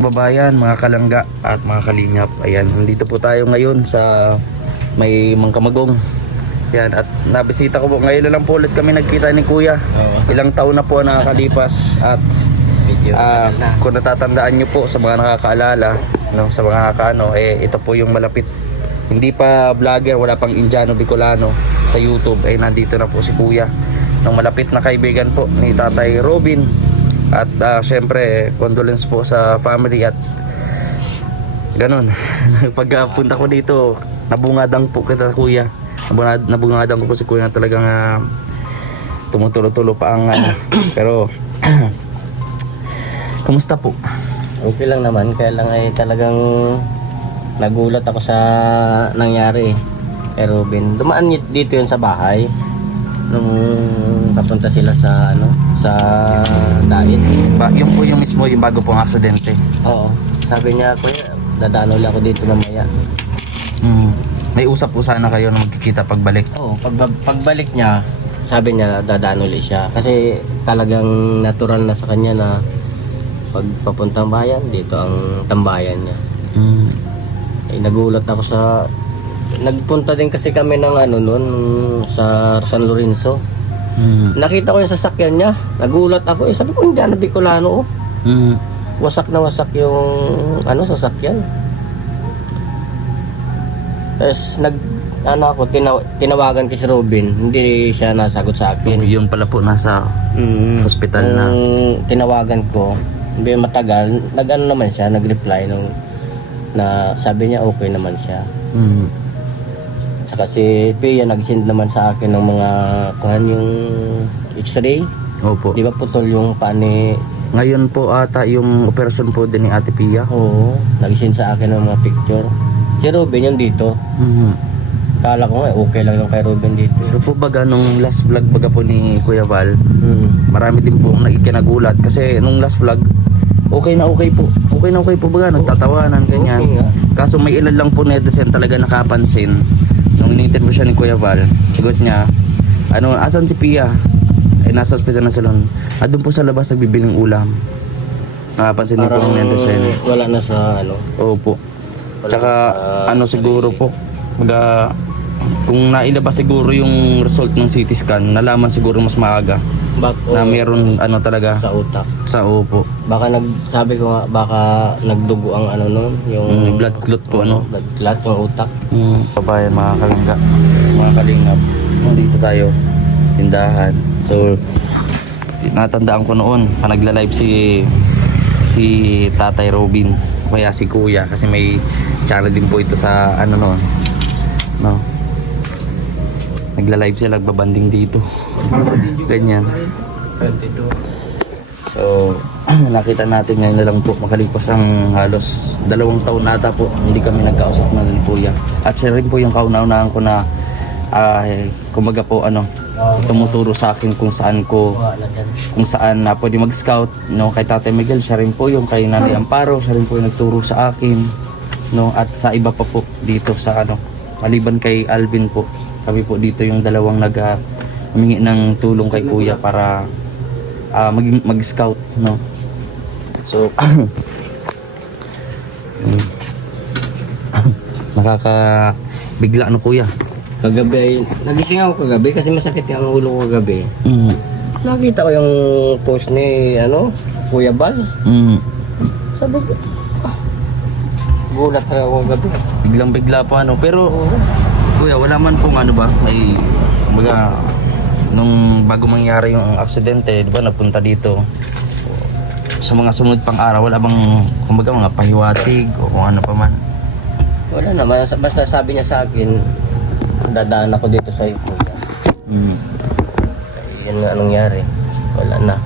Babayan, mga kalangga at mga kalingap. Ayan, nandito po tayo ngayon sa may Mangkamagong. Ayan, at nabisita ko po. Ngayon lang po ulit kami nagkita ni Kuya. Ilang taon na po nakakalipas. At kung natatandaan nyo po sa mga nakakaalala, no, sa mga nakakaano, ito po yung malapit. Hindi pa vlogger, wala pang Indiano Bicolano sa YouTube. Nandito na po si Kuya. Nung malapit na kaibigan po ni Tatay Robin. At syempre, condolence po sa family at ganun. Pagpunta ko dito, nabungadang po kita Kuya. Nabungadang ko po si Kuya na talagang tumutulo-tulo pa ang pero kumusta po? Okay lang naman, kaya lang ay talagang nagulat ako sa nangyari kay Robin. Dumaan dito yun sa bahay nung papunta sila sa sa diet. Yung po yung mismo yung bago pong aksidente. Oo. Sabi niya, Kuya, dadaan ulit ako dito mamaya. May usap po sana kayo na magkikita pagbalik. Oo, pagbalik niya, sabi niya dadaan ulit siya. Kasi talagang natural na sa kanya na pag papuntang bayan, dito ang tambayan niya. Nagulat ako sa... Nagpunta din kasi kami ng noon sa San Lorenzo. Nakita ko yung sasakyan niya. Nagulat ako. Sabi ko, Indiano Bicolano. Wasak na wasak yung sasakyan. Tapos tinawagan ko si Robin. Hindi siya nasagot sa akin. Yun pala po nasa hospital na. Tinawagan ko, hindi matagal, naman siya, nag-reply na sabi niya okay naman siya. Saka si Pia nag-send naman sa akin ng mga yung x-ray. Opo. Di ba putol yung pani? Ngayon po ata yung operasyon po din ni Ate Pia. Oo, nag-send sa akin ng mga picture. Si Robin yung dito. Kala ko nga okay lang yung kay Robin dito. Pero po baga nung last vlog baga po ni Kuya Val, marami din po nakikinagulat kasi nung last vlog okay na okay po baga, nagtatawanan ganyan. Okay, kaso may ilan lang po netizen talaga nakapansin nung in-interview siya ni Kuya Val. Sagot niya, asan si Pia? Nasa hospital na sila. Doon po sa labas nagbibiling ulam. Nakapansin niyo po ng netizen. Wala na sa Opo. Tsaka siguro po kung nailabas siguro yung result ng CT scan, nalaman siguro mas maaga na meron talaga sa utak. Sa upo. Baka sabi ko nga, baka nagdugo ang yung blood clot po blood clot yung utak. Babayan, mga kalingga, mga kalingap. Dito tayo, tindahan. So natandaan ko noon pa nagla-live si Tatay Robin, kaya si Kuya, kasi may channel din po ito sa noon. No. Nagla-live sila, nagbabanding dito. Ganyan. So, nakita natin ngayon na lang po, makalipas ang halos 2 taon nata po, hindi kami nagkausap na ni Kuya. At siya rin po yung kauna-unahan ko na kumbaga po tumuturo sa akin kung saan na pwede mag-scout, kay Tatay Miguel. Siya rin po yung kay Nanay Amparo, siya rin po yung nagturo sa akin, at sa iba pa po dito sa maliban kay Alvin po, kami po dito yung dalawang humingi ng tulong kay Kuya para mag-scout, So nakakabigla Kuya. Kagabi ay nagising ako kagabi kasi masakit yung ulo ko kagabi. Nakita ko yung post ni Kuya Bal. Sabi ko, gulat na ako kagabi. Biglang-bigla pa pero Kuya, wala man pong may kumbaga nung bago mangyari yung aksidente, di ba, napunta dito sa mga sumunod pang araw, wala bang kumbaga mga pahiwatig o kung ano pa man? Wala naman, basta sabi niya sa akin, dadaan ako dito sa Kuya. Yan nga nangyari. Wala na.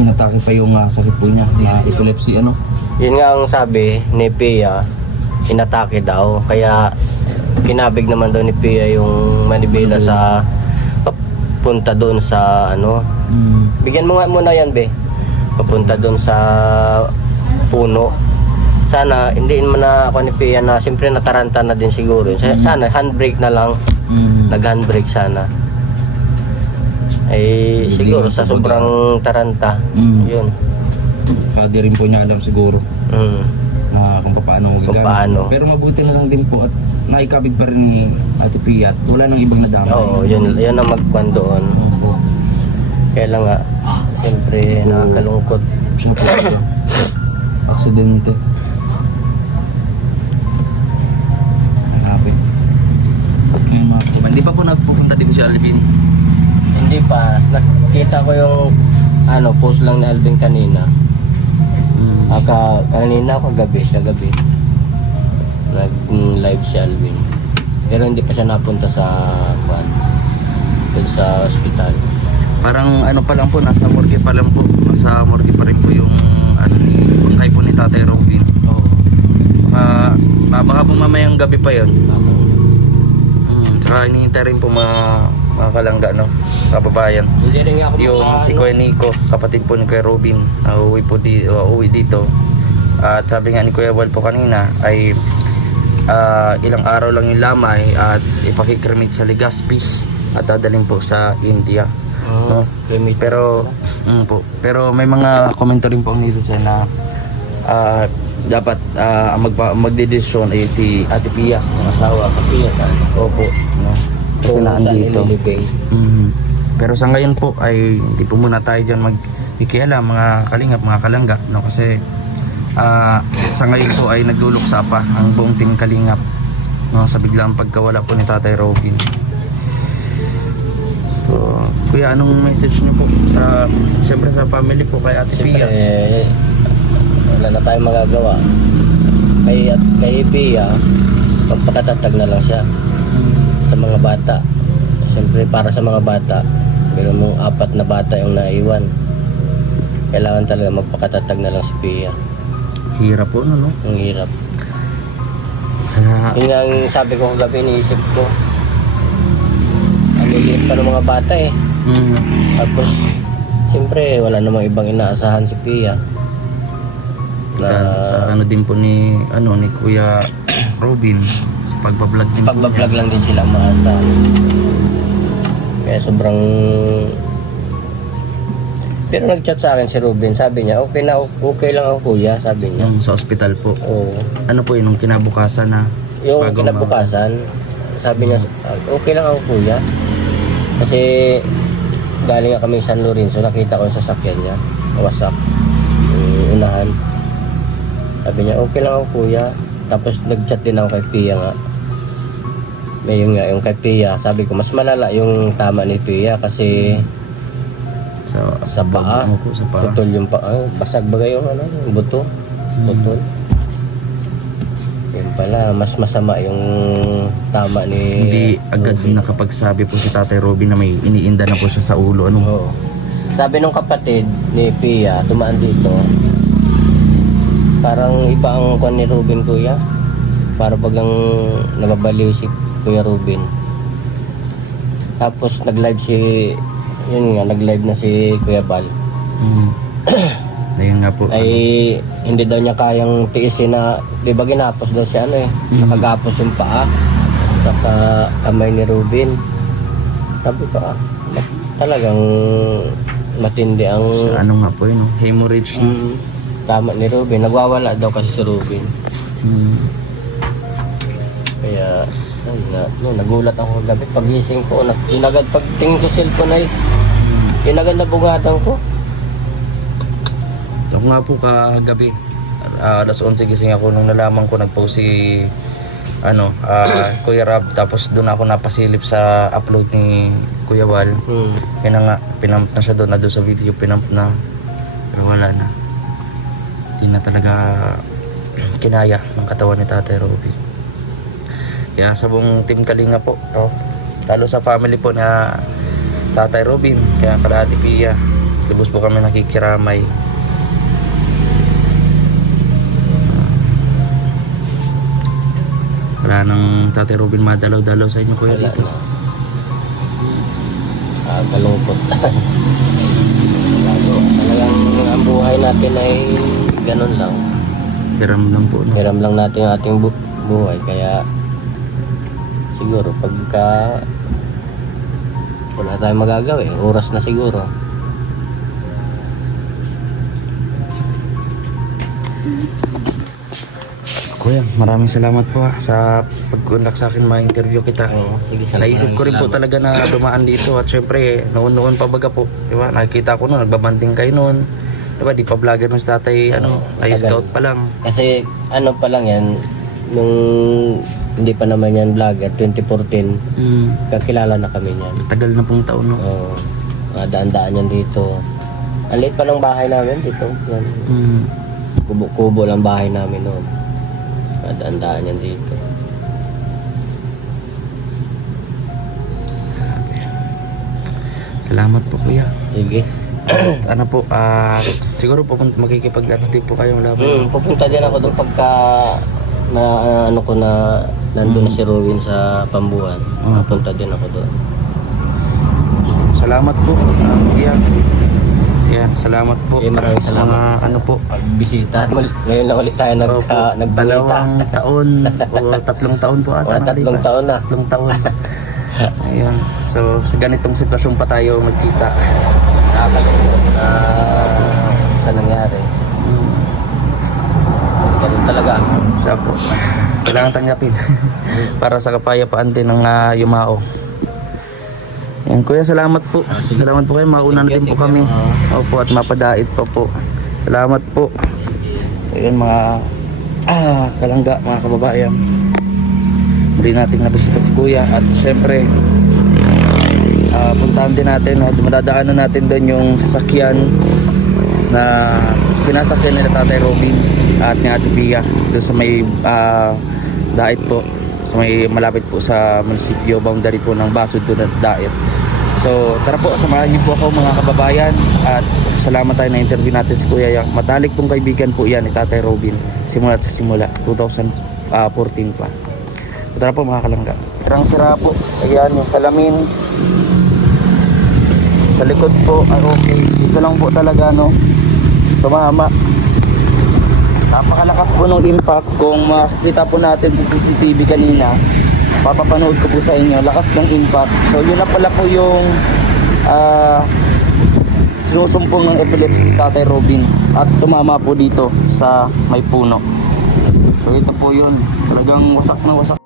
Inatake pa yung sakit po niya, epilepsy Yun nga ang sabi ni Pia, inatake daw. Kaya kinabig naman daw ni Pia yung manibela sa papunta doon sa Bigyan mo nga muna yan, be. Papunta doon sa puno. Sana hindi man na ako ni Pia na siyempre nataranta na din siguro. Sana handbrake na lang. Nag-handbrake sana. Siguro sa sobrang taranta. Yun. Di rin po niya alam siguro Mm. na kung paano Kung gagamit. paano. Pero mabuti na lang din po at naikabig pa rin ni Ate Pia at wala nang ibang nadamay. Oo, yun ang magkwan doon. Opo. Kaya lang nga, siyempre nakakalungkot. Siya po ito. Aksidente. Grabe. Ngayon mga po. Hindi pa po nagpupunta dito si Alvin. Hindi pa, nakita ko yung post lang ni Alvin kanina. Kanina ako gabi. Nag-live si Alvin. Pero hindi pa siya napunta sa sa ospital. Parang ano pa lang po, nasa morgue pa lang po. Nasa morgue pa rin po yung bangkay po ni Tatay Robin. Oo. Baka po mamayang gabi pa yun. Tsaka hinihintay rin po mga kalangga, no? Kababayan. Hindi rin nga ako Yung si Kuya Nico, kapatid po ni Kuya Robin, uuwi dito. At sabi nga ni Kuya Wal po kanina ay ilang araw lang yung lamay at ipakikremate sa Legazpi at dadalhin po sa India. No? Pero pero may mga komento rin po nito sa na dapat magdedesisyon ay si Ate Pia, ang asawa, kasi opo, no? Kasi naandito. Pero sa ngayon po ay hindi po muna tayo dyan magkikialam, mga kalingap, mga kalangga, no? Kasi sa ngayon po ay naglulok sa apa ang buong team kalingap, no? Sa biglang pagkawala po ni Tatay Robin. So, kuya, anong message niyo po siyempre sa family po kay Ate Pia? Wala na tayong magagawa. Kay Pia, magpakatatag na lang siya sa mga bata. Siyempre para sa mga bata, meron mong 4 na bata yung naiwan. Kailangan talaga magpakatatag na lang si Pia. Hirap po, no? Ang hirap. Kaya, Yun ang sabi ko kagabi, iniisip ko. Ang liit pa ng mga bata eh. Tapos, siyempre, wala namang ibang inaasahan si Pia. sa ano din po ni Kuya Robin, sa pagbablog din po Pagbablog niya. lang din sila maasa. Kaya sobrang... Pero nag-chat sa akin si Ruben, sabi niya, okay lang ako kuya, sabi niya. Yung sa ospital po. Oo. Ano po yun, nung kinabukasan na Yung bago kinabukasan, sabi niya, okay lang ako kuya. Kasi galing nga kami San Lorenzo, nakita ko yung sasakyan niya, wasak, yung unahan. Sabi niya, okay lang ako kuya. Tapos nag-chat din ako kay Pia nga. May yun nga, yung kay Pia, sabi ko, mas malala yung tama ni Pia kasi sa paa, Opo, sa paa. putol yung paa, basag bagay yung yung buto, putol. Yun pala, mas masama yung tama ni... Hindi agad Robin. nakapagsabi po si Tatay Robin na may iniinda na po siya sa ulo. Ano? Oo. Sabi nung kapatid ni Pia, tumaan dito, parang iba ang kwan ni Ruben kuya. Para bagang nababaliw si Kuya Ruben. Tapos nag-live nag-live na si Kuya Bal. Ayun nga po. Ay hindi daw niya kayang tiisin na, di ba ginapos daw siya nakagapos yung paa sa kamay ni Ruben. Sabi ko talagang matindi ang Sa ano nga po yun, hemorrhage. tama ni Ruben. Nagwawala daw kasi si Ruben. Kaya nagulat ako gabi pagising ko, inagad pagtingin ko cellphone ay inagad na bungatan ko. Ako nga po kagabi, alas 11 gising ako nung nalaman ko nagpost si Kuya Rab, tapos doon ako napasilip sa upload ni Kuya Wal. Kaya na nga, pinamp na siya doon sa video, pinamp na. Pero wala na. Hindi na talaga kinaya ng katawan ni Tatay Robby. Kaya sa buong team Kalinga po, no? Lalo sa family po na Tatay Robin, kaya kala Ate Pia, lubos po kami nakikiramay. Wala nang Tatay Robin madalaw-dalaw sa inyo kuya dito. Kalungkot. Talagang ang buhay natin ay ganun lang. Hiram lang po, no? Hiram lang natin ang ating buhay. Kaya siguro pagka wala tayong magagawa, oras na siguro. Kuya, maraming salamat po sa pag-contact sa akin, ma-interview kita. Oo, sige, Naisip ko rin po salamat. talaga na dumaan dito at syempre noon pa baga po, di ba? Nakikita ko noon, nagbabanding kayo noon. Di ba, di pa vlogger ng si tatay, ay tagal. scout pa lang. Kasi ano pa lang yan, nung hindi pa naman yan vlogger, 2014, kakilala na kami niyan. Tagal na pong taon, no? Oo, daan-daan yan dito. Ang liit pa ng bahay namin dito. Yan. Kubo-kubo lang bahay namin noon. Daan-daan yan dito. Salamat po, kuya. Sige. Ano po, siguro po kung makikipag-ano din po kayong laban. Pupunta din ako doon pagka ano ko na nandun na si Rowin sa Pambuan. Pupunta din ako doon. Salamat po, kuya. Yan, salamat po. Eh, maraming sa salamat. mga ano po. Pagbisita. Ngayon lang ulit tayo nagbalita. 2 taon o 3 taon po ata. Mga 3 taon na. 3 taon. Ayun. So, sa ganitong sitwasyon pa tayo magkita. Nakakalungkot na sa nangyari. Ganun talaga. Siya po. Kailangan tanggapin. Para sa kapayapaan din ng yumao. Yan, kuya, salamat po. Sige. Salamat po kayo. Mauna na din po kami. Opo, at mapadait pa po. Salamat po. Ayun, mga kalangga, mga kababayan. Muli nating nabisita si kuya. At syempre, puntahan din natin, madadaanan natin doon yung sasakyan na sinasakyan nila Tatay Robin at ni Ate Pia doon sa may dait po, sa may malapit po sa munisipyo, boundary po ng Basud doon at dait. So tara po, samahan niyo po ako mga kababayan, at salamat tayo na interview natin si Kuya Yang. Matalik pong kaibigan po yan ni Tatay Robin simula sa simula 2014 pa. Tara po mga kalangga. Sirang-sira po, ayan yung salamin sa likod po. Okay, dito lang po talaga tumama. Napakalakas po ng impact. Kung makikita po natin sa CCTV kanina, papapanood ko po sa inyo, lakas ng impact. So yun na pala po yung sinusumpong ng epilepsy si Tatay Robin, at tumama po dito sa may puno. So ito po yun, talagang wasak na wasak.